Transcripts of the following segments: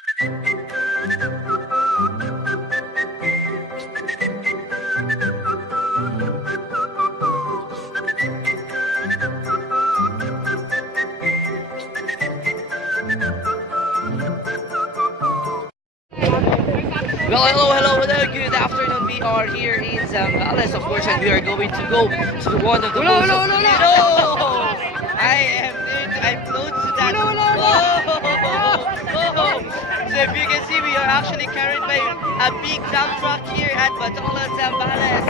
Well, hello there. Good afternoon. We are here in Zambales, of course, and we are going to go to one of the most. No! I'm close to that. So if you can see, we are actually carried by a big dump truck here at Batola, Zambales.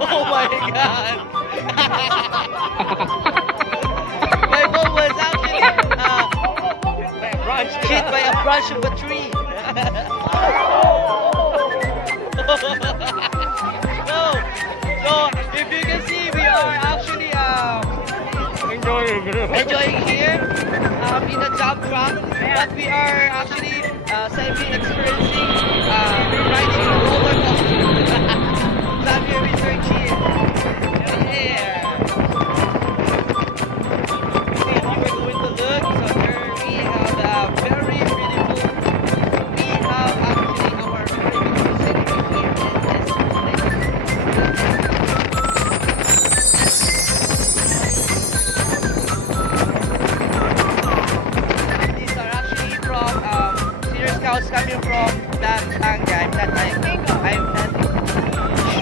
Oh my God! My phone was actually hit by a branch of a tree. So if you can see, we are actually enjoying here in a dump truck, but we are actually semi-experiencing riding a roller coaster. So I'm here research here. Yeah. Okay, if you were going to look, so here we have a very beautiful. We have actually our very beautiful city here in this place. These are actually from senior scouts coming from Pampanga. I'm not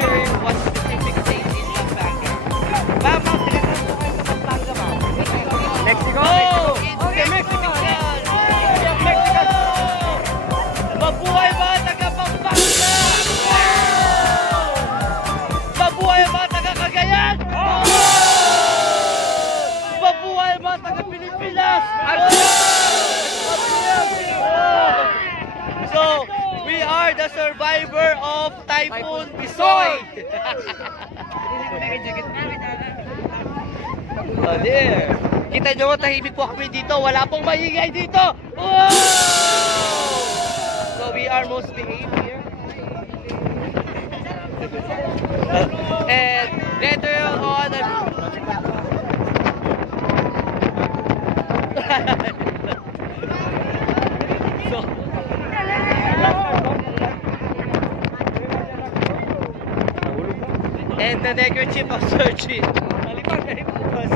sure what specific state in Pampanga. Ma'am, taga-saan po kayo sa Pampanga, ma'am? Mexico? Okay, Mexico! Mexico! Mabuhay mga taga-Pampanga! Mabuhay mga taga-Cagayan! Mabuhay mga taga-Pilipinas! So, we are the survivor of Typhoon Bisoy! Oh, there! Kita nyo, tahimik po kami dito. Wala pong maingay dito! Wow! So, we are most behaved here. And later on, so, and the neckerchief of searching was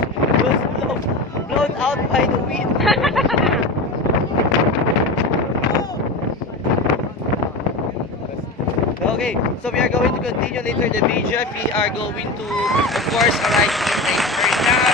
blown out by the wind. Okay, so we are going to continue later the video. We are going to, of course, arrive in place right now.